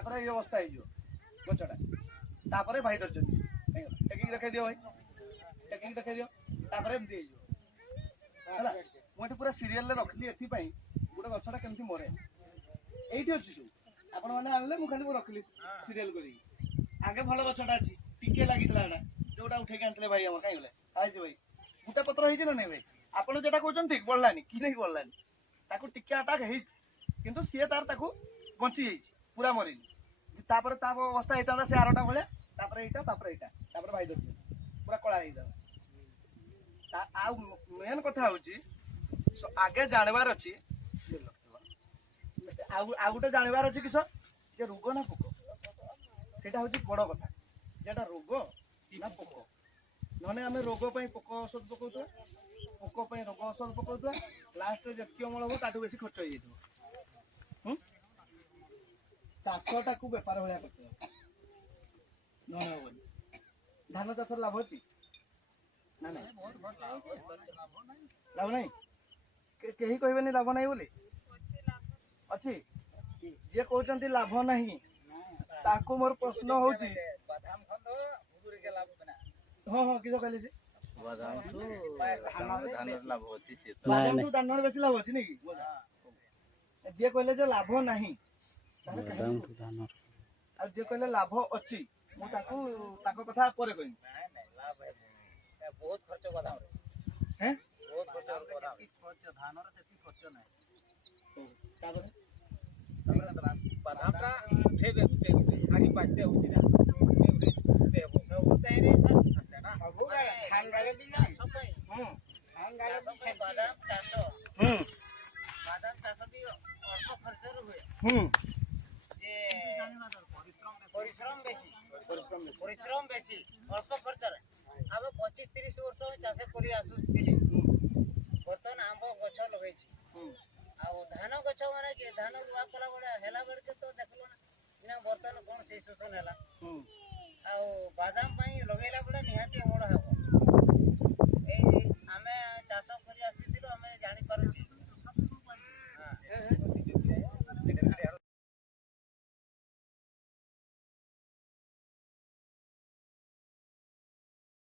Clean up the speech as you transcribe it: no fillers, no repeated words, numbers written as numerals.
तापर ये अवस्था हो गछटा तापर भाई दर्जन टेकिंग देखाई दियो भाई टेकिंग देखाई दियो तापर एमती है मुझे पूरा सीरियल रखली एपाई गोटे गछटा केमती मरे ये अच्छी सब आपण मैंने आनले मुझे खाली रखली सीरियल कर आगे भल गछटा अच्छी टिके लगी जोटा उठे आनते भाई आम कहीं गले भाई गुटा पत्र होती ना नहीं भाई आपड़ जो कहते ठीक बढ़लानी कि नहीं बढ़लानी ताकू टिके अटाक हो सी तार ताकू बची जाइए पूरा मरीनी तापर ता अवस्था होता से आरटा भाया यहाँ भाई दर्जन पूरा कला हो मेन कथा हूँ आगे जानवर अच्छी आउ गोटे जानवर अच्छी किस जे रोग ना पोक से हूँ बड़ कथा जेटा रोग ना पोक नने आम रोग पोक औषध पकाउवा पोक रोग औषध पकाउवा लास्ट जितक अमल हम ताठू बेसी खर्च हो जाए चाषटा को बेपार भाया करते धान चाष लाभ अच्छी ना ना लाभ ना कहीं कहबे लाभ ना बोली अच्छी जे कहते लाभ ना ताको मोर प्रश्न हूँ हाँ हाँ किस कहले बादाम ठू धान बेसी लाभ अच्छी नहीं जे कहले लाभ ना जे कहले लाभ अच्छी कथा पर कह बहुत खर्च बादाम हैं बहुत खर्च धान खर्च ना बादाम का उठेबे गुटे गुटे आगे पाछते होची ना उठे सब तैयारी ना सब धान गाले दिन सब धान गाले सब बादाम चाष भी अल्प खर्च हुए जे परिश्रम बेसी अल्प खर्च आम 25-30 वर्ष चाष कर आसुली बर्तमान आंब गछ लगे धान गछ माने धान रुआ कला बेला बेल तो देखल ना बर्तमान कौन सिचुएसन है बादाम लगेला बेले निहाती अमल हम